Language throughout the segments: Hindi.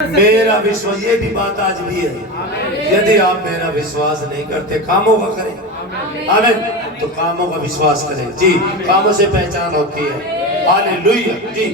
मेरा विश्वास, ये भी बात आज भी है, यदि आप मेरा विश्वास नहीं करते कामों का करें, आमीन, तो कामों का विश्वास करें जी। कामों से पहचान होती है, हालेलुया जी।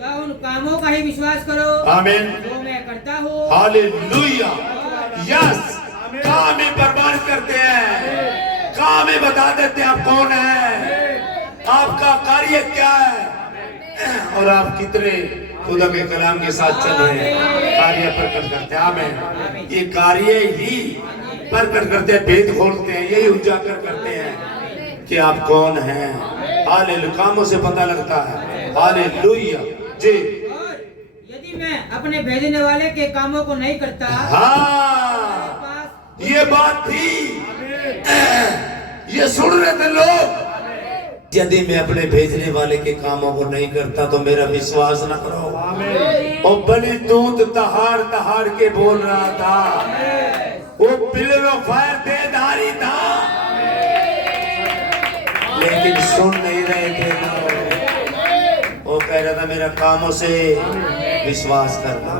तो उन कामों का ही विश्वास करो, आमीन, जो मैं करता हूँ, हालेलुया। यस, काम ही बर्बाद करते हैं, काम ही बता देते हैं आप कौन है, आपका कार्य क्या है और आप कितने खुदा के कलाम के साथ चल रहे हैं, कार्य प्रकट करते हैं। आमीन, ये कार्य ही प्रकट करते हैं, भेद खोलते हैं, यही उजागर करते हैं कि आप कौन हैं। हालेलुया, कामों से पता लगता है। हालेलुया जी। और यदि मैं अपने भेजने वाले के कामों को नहीं करता, हाँ, ये बात थी, ये सुन रहे थे लोग, यदि मैं अपने भेजने वाले के कामों को नहीं करता तो मेरा विश्वास न करो। और बलि दूत तहाड़ तहाड़ के बोल रहा था, वो पिलर ऑफ फायर देधारी था, लेकिन सुन नहीं रहे थे लोग। वो कह रहा था मेरा कामों से विश्वास करना।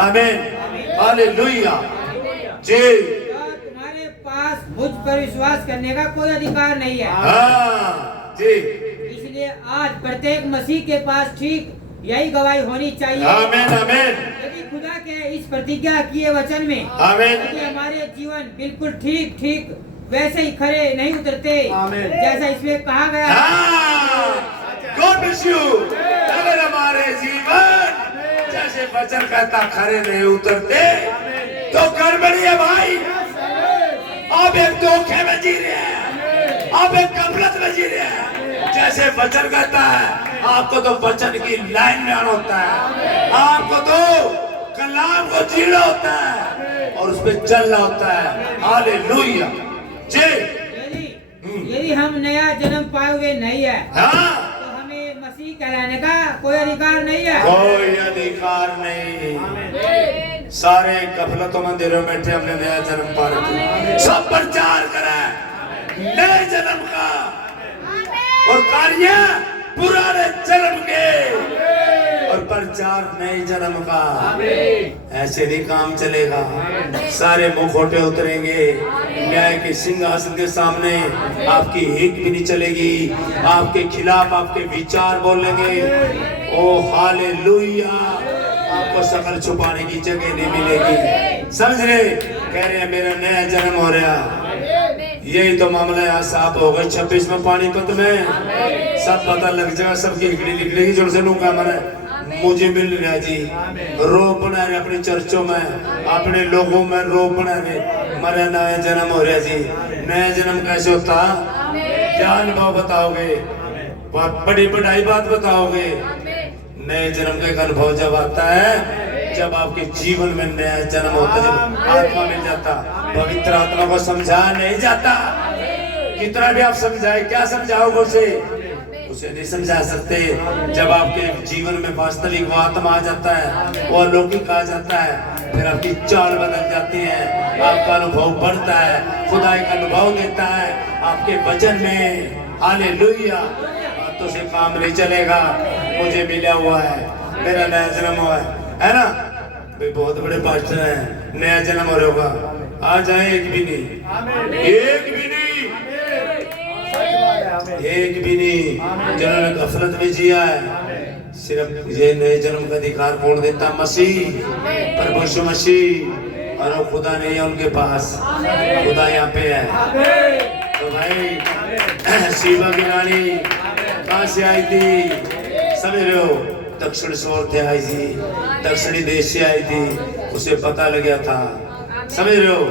आमीन, हालेलुया जी। तुम्हारे पास मुझ पर विश्वास करने का कोई अधिकार नहीं है। हाँ जी। इसलिए आज प्रत्येक मसीह के पास ठीक यही गवाही होनी चाहिए। आमीन, आमीन। यदि खुदा के इस प्रतिज्ञा किए वचन में आमीन, यदि हमारे जीवन बिल्कुल ठीक ठीक वैसे ही खरे नहीं उतरते जैसा इसमें कहा गया है, गॉड ब्लेस यू। अगर हमारे जीवन जैसे वचन कहता खरे नहीं उतरते तो गड़बड़ी है भाई। आप एक धोखे में जी रहे हैं, आप एक गफलत में जी रहे हैं। जैसे वचन कहता है, आपको तो वचन की लाइन में आना होता है, आपको तो कलाम को जीना होता है और उस पर चलना होता है। हालेलुया जी। यदि हम नया जन्म पाए हुए नहीं है, हाँ, तो हमें मसीह कहलाने का कोई अधिकार नहीं है। कोई अधिकार नहीं। सारे गफलतों मंदिरों में बैठे हमने नया जन्म पा रखा, सब प्रचार करें नए जन्म का और कार्य पुराने जन्म के और प्रचार नए जन्म का। ऐसे नहीं काम चलेगा। सारे मुखौटे उतरेंगे, न्याय के सिंहासन के सामने आपकी हिक भी नहीं चलेगी, आपके खिलाफ आपके विचार बोलेंगे। ओ हालेलुया, आपको शकल छुपाने की जगह नहीं मिलेगी। समझ रहे? कह रहे हैं मेरा नया जन्म हो रहा, यही तो मामला है। साफ हो गए 26 में पानीपत में, सब पता लग जाएगा, सबकी हिकड़ी निकलेगी। जोर से लूंगा मैंने, मुझे मिल रहा जी, रोप बना रहे अपने चर्चों में, अपने लोगों में रोप बना रहे, मेरा नया जन्म हो रहा जी। नया जन्म कैसे होता, क्या अनुभव बताओगे, बड़ी बढ़ाई बात बताओगे। नए जन्म का एक अनुभव जब आता है, जब आपके जीवन में नया जन्म होता है, जब आत्मा मिल जाता, पवित्र आत्मा को समझाया नहीं जाता। कितना भी आप समझाए, क्या समझाओगे उसे नहीं समझा सकते। जब आपके जीवन में वास्तविक आत्मा आ जाता है, वो अलौकिक आ जाता है, फिर आपकी चाल बदल जाती है, आपका अनुभव बढ़ता है, खुदा एक अनुभव देता है आपके वचन में। हालेलुया। तो से काम नहीं चलेगा, मुझे मिला हुआ है, मेरा नया जन्म हुआ है ना भाई। बहुत बड़े पास्टर हैं, नया जन्म हो रहा होगा, आ जाए एक भी नहीं, एक भी नहीं, एक भी नहीं, जिन्होंने गफलत में जिया है। सिर्फ ये नए जन्म का अधिकार कौन देता? मसीह, प्रभु यीशु मसीह। और वो खुदा नहीं है उनके पास, खुदा यहाँ पे है। तो भाई शिवा की रानी कहाँ से आई थी? समझ रहे हो? दक्षिण स्वर से आई थी, दक्षिणी देश से आई थी, उसे पता लग गया था। समझ रहे हो?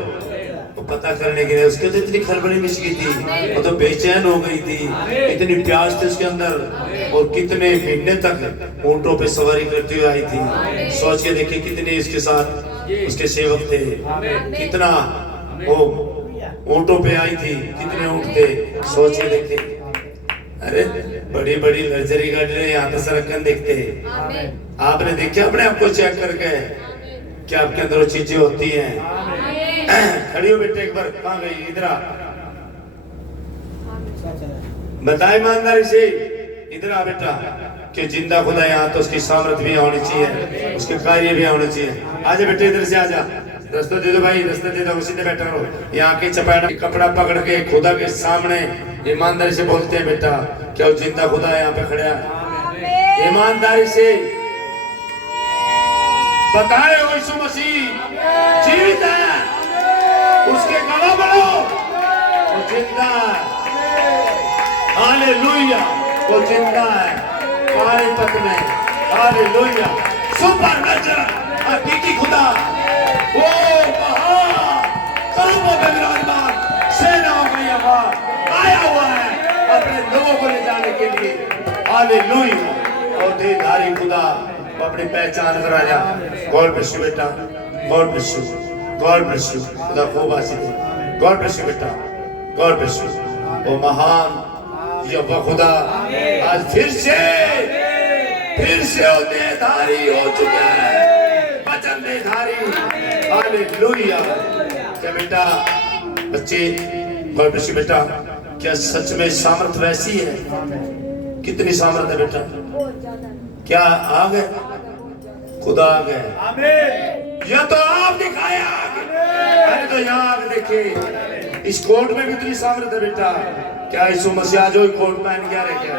वो पता करने के लिए उसके तो इतनी खलबली मच गई थी, वो तो बेचैन हो गई थी, इतनी प्यास थी उसके अंदर। और कितने महीने तक ऊंटों पे सवारी करती हुई आई थी। सोच के देखिए कितने इसके साथ उसके सेवक थे, कितना वो ऊंटों पे आई थी, कितने ऊंट थे, सोच के देखिए। अरे बड़ी बड़ी लग्जरी गाड़ी यहाँ पे सरकन देखते हैं। आपने देखा अपने आप को चेक करके क्या आपके अंदर वो चीजें होती हैं? खड़ी हो बेटे, एक बार कहाँ गई? इधर आ, बताए ईमानदारी से, इधर आ बेटा, कि जिंदा खुदा यहाँ तो उसकी सामर्थ भी होनी चाहिए, उसके कार्य भी होने चाहिए। आजा बेटे इधर से आजा, रास्ता दे दो भाई, रास्ता दे दो, उसी ने बैठा रहो। यहाँ के चपाड़ा कपड़ा पकड़ के खुदा के सामने ईमानदारी से बोलते हैं बेटा क्या वो जिंदा खुदा यहाँ पे खड़ा है। ईमानदारी से बताए हो यीशु मसीह जीवित है, उसके गला बढ़ो, वो जिंदा है। हालेलुया, वो जिंदा है पानीपत में। हालेलुया, सुपर नेचुरल हकीकी खुदा, वो करोड़ों में विराजमान सेनाओं का यहोवा आया हुआ है अपने लोगों को ले जाने के लिए। हालेलुया, और देहधारी खुदा अपनी पहचान कराया। गॉड ब्लेस यू बेटा, God bless you, God bless you, खुदा खूब आशीष दे। गॉड ब्लेस यू बेटा, गॉड ब्लेस यू। वो महान यहोवा खुदा आज फिर से वो देहधारी हो चुका है, वचन देहधारी। हालेलुया। क्या बेटा बच्चे, गॉड ब्लेस यू बेटा, क्या सच में सामर्थ वैसी है? कितनी सामर्थ है बेटा? क्या आ गए? खुदा आ गए। या तो आप दिखाया, अरे तो यहाँ आग देखे। इस कोट में कितनी सामर्थ है बेटा? क्या यीशु मसीह आज वही कोट पहन के आ रहे क्या?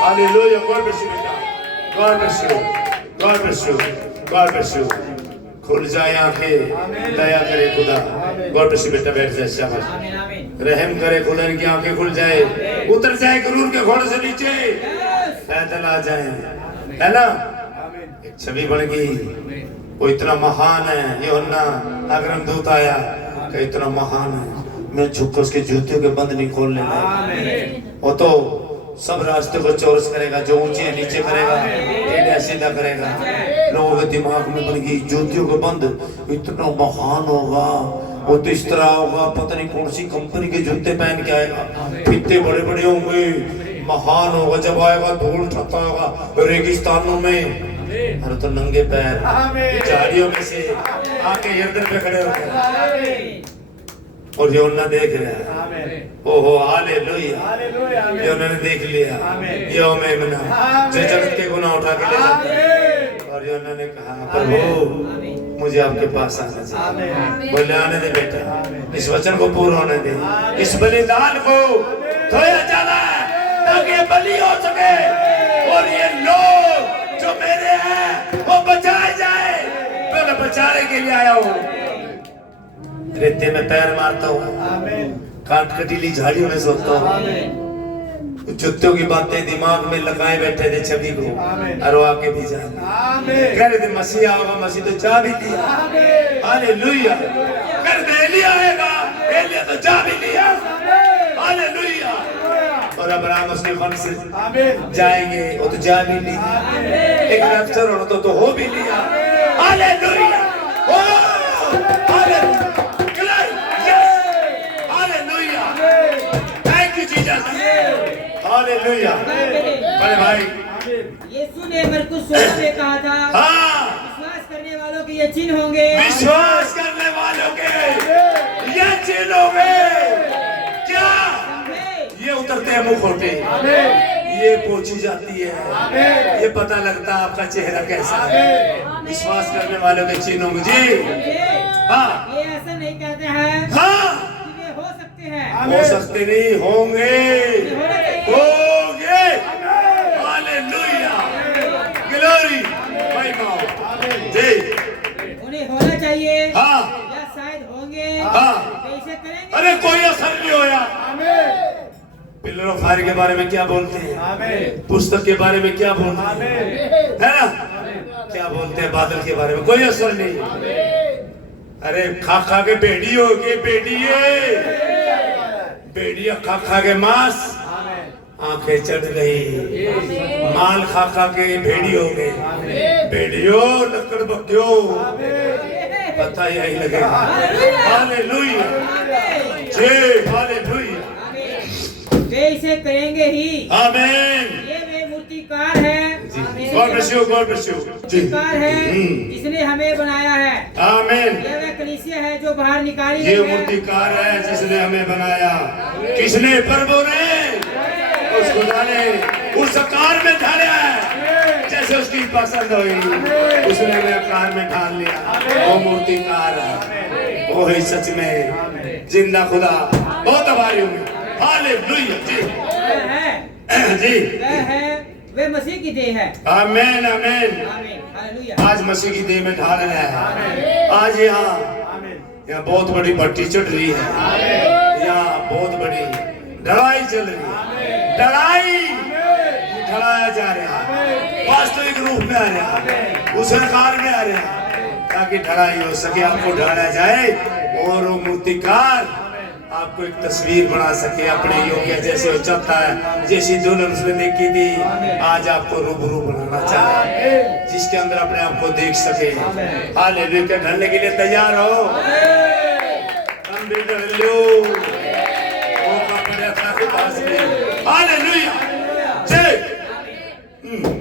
हालेलुया, गॉड ब्लेस यू बेटा, God bless you, God bless you, God bless you. खुल जाए आंखें, दया करे खुदा। गॉड ब्लेस यू बेटा, बैठ जाए, शाबाश। रहम करे खुदा, इनकी आंखें खुल जाए, उतर जाए क्रूर के घोड़े से नीचे, पैदल आ जाए, है ना? एक छवि बन गई, वो इतना महान है। यूहन्ना अग्रम दूत आया कि इतना महान है, मैं झुक उसके जूतियों के बंद नहीं खोलने लगा। वो तो सब रास्ते को चौरस करेगा, जो ऊंचे है नीचे करेगा, टेढ़े सीधा करेगा। लोगों के दिमाग में बन गई जूतियों के बंद, इतना महान होगा, वो तो इस तरह होगा, पता नहीं कौन सी कंपनी के जूते पहन के आएगा, फीते बड़े बड़े होंगे, महान होगा। जब आएगा धूल उठाता होगा रेगिस्तानों में, और तो नंगे पैर झाड़ियों में से आके यर्दन पे खड़े होंगे, और यूहन्ना देख रहा है। ओहो हालेलुया, यूहन्ना ने देख लिया यौम मेमना, जो जगत के गुनाह उठा के ले जाता है। और यूहन्ना ने कहा प्रभु मुझे आपके पास आना चाहिए। बोले आने दे बेटा, इस वचन को पूरा होने दे, इस बलिदान को धोया जाना है ताकि ये बलि हो सके, और ये लोग जो मेरे हैं वो बचाए जाए। मैं बचाने के लिए आया हूँ। रेते में पैर मारता हूँ, काट कटीली झाड़ियों में सोता हूँ, जूतियों की बातें दिमाग में लगाए बैठे थे छवि को, और वो आके भी जा कह रहे थे मसीह आओगा, मसीह तो जा भी लिया। हालेलुया। कह रहे थे एलिया आएगा, एलिया तो जा भी लिया। हालेलुया। और अब्राहम उसके वंश से जाएंगे, वो तो जा भी लिया। एक रैप्चर होना तो हो भी लिया। हालेलुया। हालेलुया। बड़े भाई, यीशु ने मरकुस 16 में कहा था, विश्वास करने वालों के ये चिन्ह होंगे, विश्वास करने वालों के ये चिन्ह होंगे। क्या? ये उतरते हैं मुखौटे, ये पोछी जाती है, ये पता लगता है आपका चेहरा कैसा है। विश्वास करने वालों के चिन्ह होंगे जी। हाँ, ये ऐसा नहीं कहते हैं कि वे हो सकते हैं, हो सकते नहीं, होंगे, होंगे। हालेलुया, ग्लोरी, महिमा जी। उन्हें होना चाहिए, हाँ, या शायद होंगे, हाँ, कैसे करेंगे? अरे कोई असर नहीं होया। पिलर ऑफ फायर के बारे में क्या बोलते हैं, पुस्तक के बारे में क्या बोलते हैं, है ना? क्या बोलते हैं बादल के बारे में, कोई असर नहीं। अरे खा खा के बेड़ी हो गई, बेड़िया खा खा के मांस, आंखें चढ़ गई, माल खा खा के भेड़ी हो गई, भेड़ियो लकड़ बक्यो, पता यही लगेगा। हालेलुया जय, हालेलुया। वे इसे करेंगे ही, आमीन। ये वे मूर्तिकार है, God bless you, God bless you. मूर्तिकार है जिसने हमें बनाया है। आमीन। ये वे कलीसिया है जो बाहर निकाली ये मूर्तिकार है जिसने हमें बनाया। किसने? प्रभु ने, उस खुदा ने, उस आकार में ढाला है जैसे उसकी पसंद हुई, उसने भी आकार में ढाल लिया। वो मूर्तिकार है, वो है सच में जिंदा खुदा। बहुत आभारी हूँ। हालेलुया जी जी, वह है, वे मसीह की देह है। आमीन आमीन। आमीन हालेलुया। आज मसीह की देह में ढालना है। आज यहाँ बहुत बड़ी भट्टी चढ़ रही है, यहाँ बहुत बड़ी लड़ाई चल रही है। लड़ाई ढलाया जा रहा है, वास्तविक रूप में आ रहा है, उस आकार में आ रहा है, ताकि ढलाई हो सके, आपको ढाला जाए और वो मूर्तिकार आपको एक तस्वीर बना सके अपने योग्य, जैसे वो चाहता है, जैसी दुल्हन उसने देखी थी, आज आपको रूबरू बनाना चाहता है, जिसके अंदर अपने आप को देख सके। हालेलुया। ढलने के लिए तैयार हो? हम भी ढल लो, मौका पड़ा था के पास में। हालेलुया।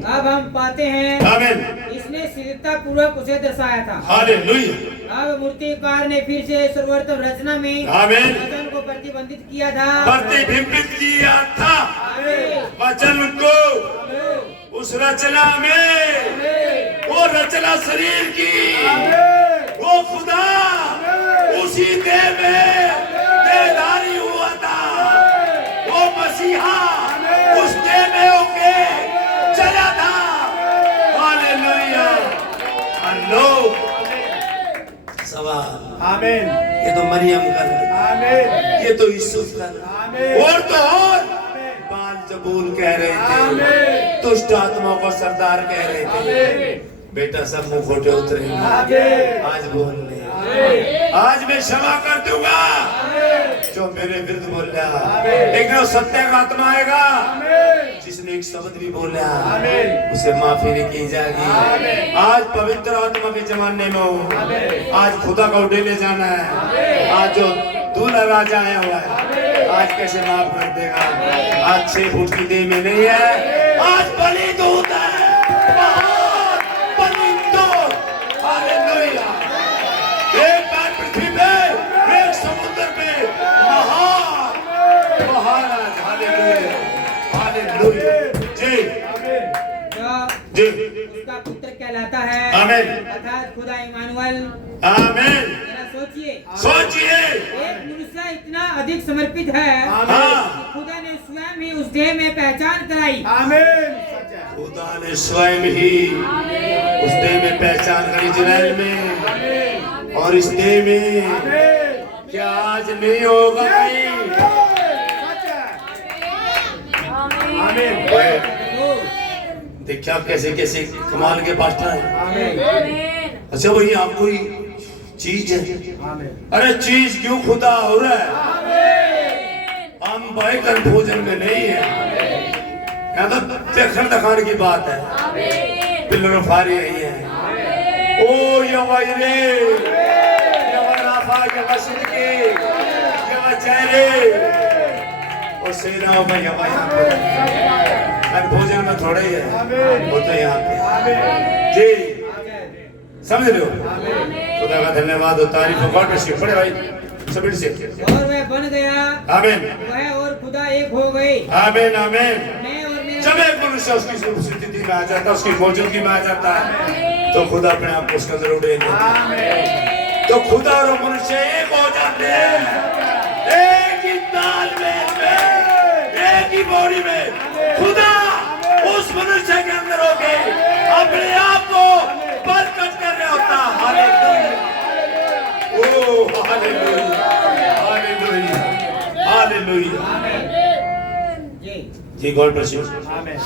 अब हम पाते हैं, आमीन, इसने शीघ्रता पूर्वक उसे दर्शाया था। हालेलुया। अब मूर्तिकार ने फिर से सर्वोत्तम रचना में आमीन वचन को प्रतिबंधित किया था, प्रतिबिंबित किया था वचन को उस रचना में। वो रचना शरीर की, वो खुदा उसी देह में देहधारी हुआ था। वो मसीहा उस देह में होके चला था। हालेलुया। हेलो सवाल, आमीन, ये तो मरियम का लड़का, आमीन, ये तो यूसुफ का लड़का, आमीन, और तो और बाल जबूल कह रहे थे, आमीन, दुष्ट आत्माओं को सरदार कह रहे थे। आमीन, बेटा सब मुंह खोटे उतरे, आमीन, आज बोल ले, आमीन, आज मैं क्षमा कर दूंगा जो मेरे विरुद्ध बोल रहा। लेकिन वो सत्य का आत्मा आएगा, आमीन, जिसने एक शब्द भी बोला आमीन, उसे माफी नहीं की जाएगी। आमीन। आज पवित्र आत्मा के जमाने में हो, आमीन। आज खुदा का उठे ले जाना है। आज जो दूल्हा राजा आया हुआ है, आज कैसे माफ कर देगा? आज 6 फुट की देह में नहीं है, आज बलि दूत है, महान बलि दूत। हालेलुया। एक बार पृथ्वी पे, एक समुद्र पे महान महान आज। Hallelujah hallelujah. जी जी, उसका पुत्र कहलाता है। आमीन, अर्थात खुदा इमानुएल। आमीन। जरा सोचिए, सोचिए, एक मनुष्य इतना अधिक समर्पित है हाँ, कि खुदा ने स्वयं ही उस देह में पहचान कराई। आमीन, सच है, खुदा ने स्वयं ही उस देह में पहचान करी इजराइल में, और इस देह में आमीन, क्या आज नहीं होगा कहीं? सच है, आमीन, देखिए आप कैसे कैसे कमाल के पास्टर हैं। आमीन, अच्छा भाई, आप कोई चीज है? आमीन, अरे चीज क्यों खुदा हो रहा है? हम भाई कंफ्यूजन में नहीं है, यहाँ तो देखन दिखाने की बात है। पिलर फारी यही है। ओ यवा रे, यवा राफा, यवा सिद्दीकी, यवा चेहरे और सेनाओं में यवा यहाँ पे। कंफ्यूजन में थोड़ा ही है, वो तो यहाँ पे। आमीन, जी समझ रहे हो? खुदा का धन्यवाद और तारीफ हो। God bless you. बड़े भाई सबीर से। और वह बन गया, आमीन वह और खुदा एक हो गए। आमीन आमीन। मैं और मेरा जब एक मनुष्य उसकी स्थिति में आ जाता है, उसकी मौजूदगी में आ जाता है, तो खुदा अपने आप को उसका जरूर देता है। तो खुदा और मनुष्य एक हो जाते हैं, एक ही तालमेल में, एक ही बॉडी में। खुदा उस मनुष्य के अंदर होके अपने आप को बरकत कर रहा होता। हालेलुया, ओ हालेलुया, हालेलुया, हालेलुया। जी गॉड ब्लेस यू। आमीन,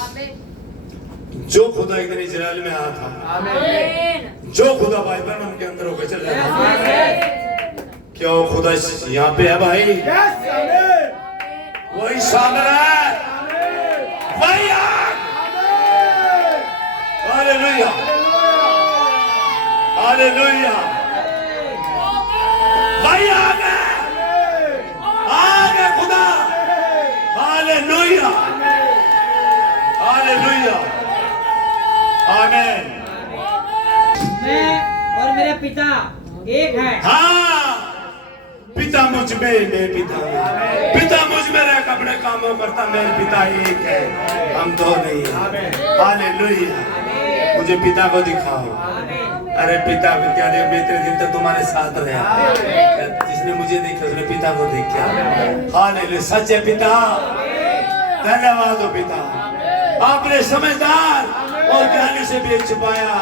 जो खुदा एक दिन इजराइल में आया था, आमीन, जो खुदा बाइबल के अंदर होकर चल रहा था, क्या वो खुदा यहाँ पे है भाई? यस, आमीन, वही सामने है, वही आग। हालेलुया, हालेलुया, वही आग है खुदा। हालेलुया, हालेलुया, आमीन। मैं और मेरा पिता एक है। हाँ, पिता मुझ में, मैं पिता में, पिता मुझ में रह अपने अपने कामों करता, मेरे पिता एक है, हम दो नहीं है। हालेलुया। मुझे पिता को दिखाओ। अरे पिता को क्या देखा, मैं इतने दिन तक तुम्हारे साथ रहा, जिसने मुझे देखा उसने पिता को देखा। हालेलुया। सच्चे पिता, धन्यवाद हो पिता, आपने समझदार और ज्ञानी से भेद छुपाया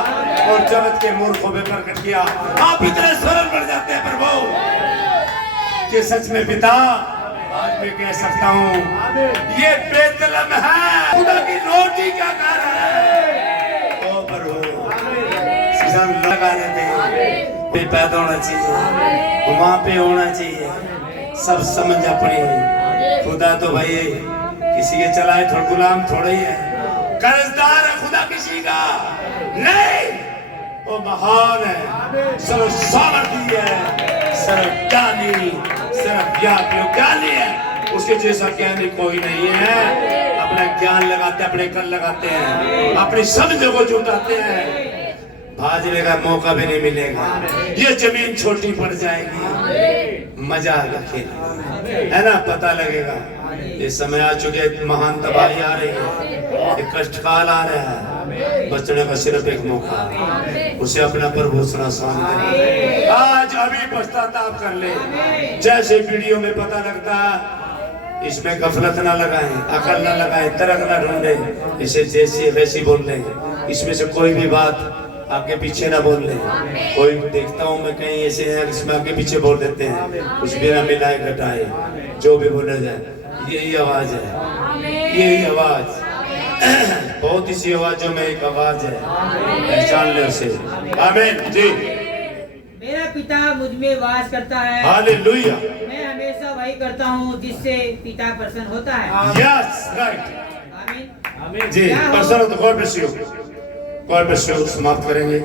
और जगत के मूर्खों में प्रकट किया। आप इतने सरल बन जाते हैं प्रभु कि सच में पिता, आज मैं कह सकता हूँ ये बेतलम है, खुदा की रोटी का घर है। ओ प्रभु, सब लगा देते हैं, पे पैदा होना चाहिए, वहाँ पे होना चाहिए, सब समझ अपनी। खुदा तो भाई किसी के चलाए थोड़ा गुलाम थोड़ा ही है, कर्जदार है खुदा किसी का नहीं, वो महान है, सर्व सामर्थी है, सर्व ज्ञानी, सर्व ज्ञानी है, उसके जैसा ज्ञानी कोई नहीं है। अपना ज्ञान लगाते, अपने कल लगाते हैं, अपनी समझ को जुटाते हैं, भाजने का मौका भी नहीं मिलेगा, ये जमीन छोटी पड़ जाएगी, मजा आएगा खेल है ना, पता लगेगा। ये समय आ चुके, महान तबाही आ रही है, एक कष्टकाल आ रहा है, बचने का सिर्फ एक मौका, उसे अपना प्रभु आसान करे। आज अभी पश्चाताप कर ले, जैसे वीडियो में पता लगता, इसमें गफलत ना लगाएं, अकल ना लगाएं, तरक ना ढूंढे, इसे जैसी वैसी बोल ले, इसमें से कोई भी बात आपके पीछे ना बोल ले। कोई देखता हूँ मैं कहीं ऐसे है इसमें आगे पीछे बोल देते हैं, कुछ भी ना मिलाए घटाए, जो भी बोला जाए, यही आवाज है, यही आवाज बहुत इसी आवाजों में एक आवाज है, पहचान ले उसे। आमीन जी। मेरा पिता मुझ में वास करता है, हालेलुया। मैं हमेशा वही करता हूँ जिससे पिता प्रसन्न होता है। Yes right. आमीन जी, प्रसन्न तो God bless you, God bless you. समाप्त करेंगे।